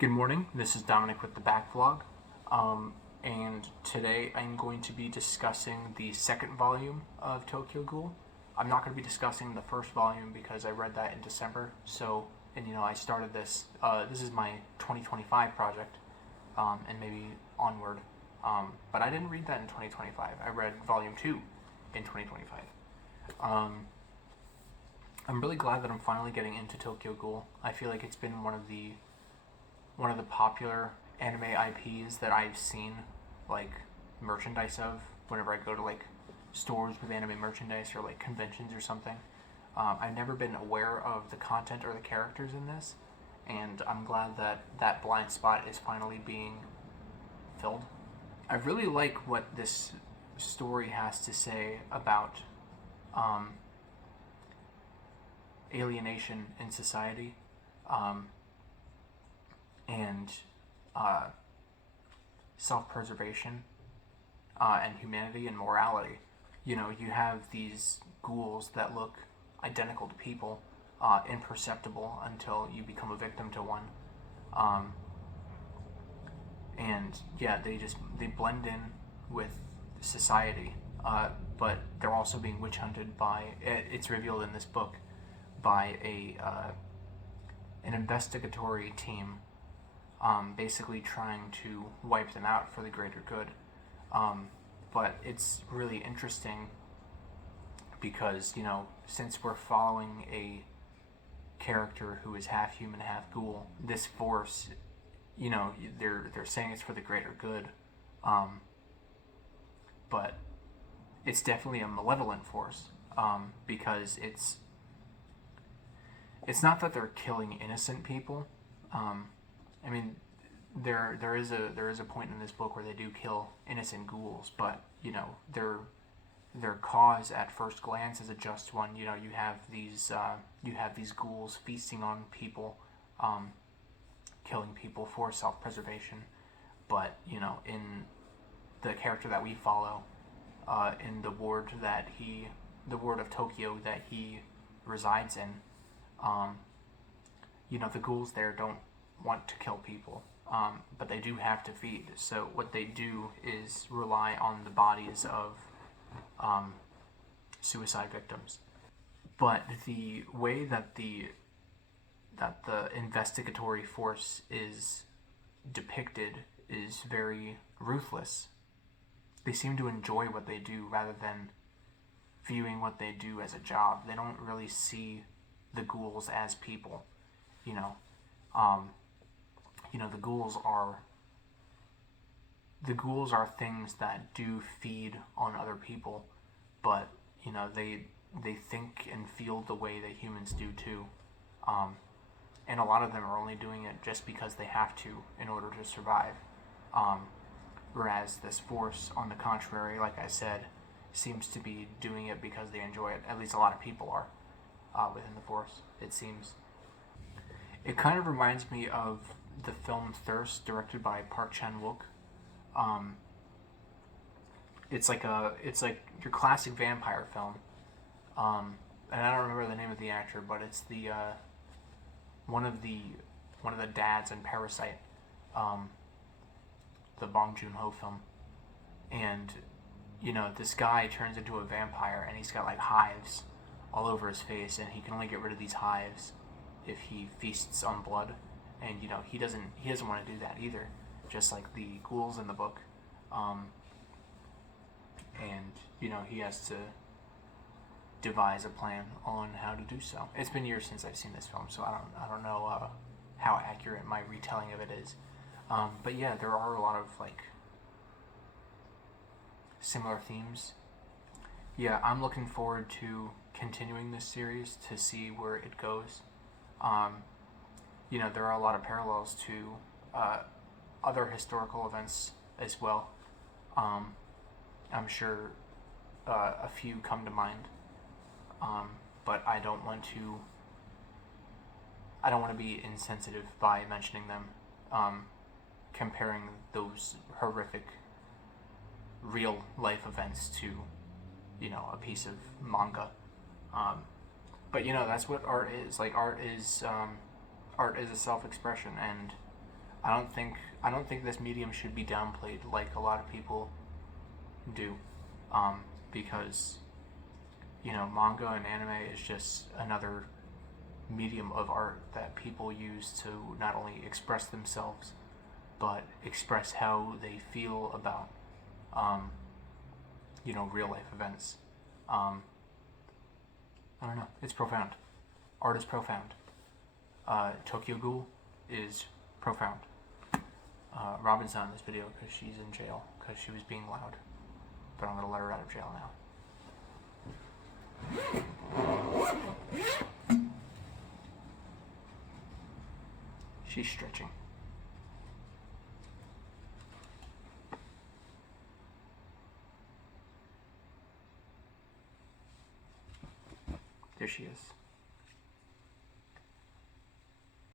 Good morning, this is Dominic with TheBackVlog, and today I'm going to be discussing the second volume of Tokyo Ghoul. I'm not going to be discussing the first volume because I read that in December, I started this, this is my 2025 project, and maybe onward, but I didn't read that in 2025. I read volume 2 in 2025. I'm really glad that I'm finally getting into Tokyo Ghoul. I feel like it's been one of the popular anime IPs that I've seen like merchandise of whenever I go to like stores with anime merchandise or like conventions or something. I've never been aware of the content or the characters in this, and I'm glad that that blind spot is finally being filled. I really like what this story has to say about alienation in society. And self-preservation and humanity and morality. You know, you have these ghouls that look identical to people, imperceptible until you become a victim to one. And yeah, they blend in with society, but they're also being witch hunted by. It's revealed in this book by an investigatory team, basically trying to wipe them out for the greater good. But it's really interesting because, you know, since we're following a character who is half human, half ghoul, this force, you know, they're saying it's for the greater good, but it's definitely a malevolent force, because it's not that they're killing innocent people. I mean, there is a point in this book where they do kill innocent ghouls, but you know their cause at first glance is a just one. You know, you have these ghouls feasting on people, killing people for self-preservation. But you know, in the character that we follow, in the ward of Tokyo that he resides in, you know, the ghouls there don't want to kill people, but they do have to feed. So what they do is rely on the bodies of suicide victims. But the way that the investigatory force is depicted is very ruthless. They seem to enjoy what they do rather than viewing what they do as a job. They don't really see the ghouls as people, you know. The ghouls are things that do feed on other people, but you know they think and feel the way that humans do too, and a lot of them are only doing it just because they have to in order to survive. Whereas this force, on the contrary, like I said, seems to be doing it because they enjoy it. At least a lot of people are within the force, it seems. It kind of reminds me of the film Thirst, directed by Park Chan-wook. It's like your classic vampire film, and I don't remember the name of the actor, but it's the one of the dads in Parasite, the Bong Joon-ho film, and you know, this guy turns into a vampire and he's got like hives all over his face, and he can only get rid of these hives if he feasts on blood. And you know, he doesn't want to do that either, just like the ghouls in the book. And you know, he has to devise a plan on how to do so. It's been years since I've seen this film, so I don't know how accurate my retelling of it is. But yeah, there are a lot of like similar themes. Yeah, I'm looking forward to continuing this series to see where it goes. You know, there are a lot of parallels to other historical events as well. I'm sure a few come to mind, but I don't want to be insensitive by mentioning them, comparing those horrific real life events to, you know, a piece of manga. But you know, that's what art is. Like art is a self-expression, and I don't think this medium should be downplayed like a lot of people do, because manga and anime is just another medium of art that people use to not only express themselves but express how they feel about real life events. I don't know. It's profound. Art is profound. Tokyo Ghoul is profound. Robin's not in this video because she's in jail because she was being loud, but I'm gonna let her out of jail now. She's stretching. There she is.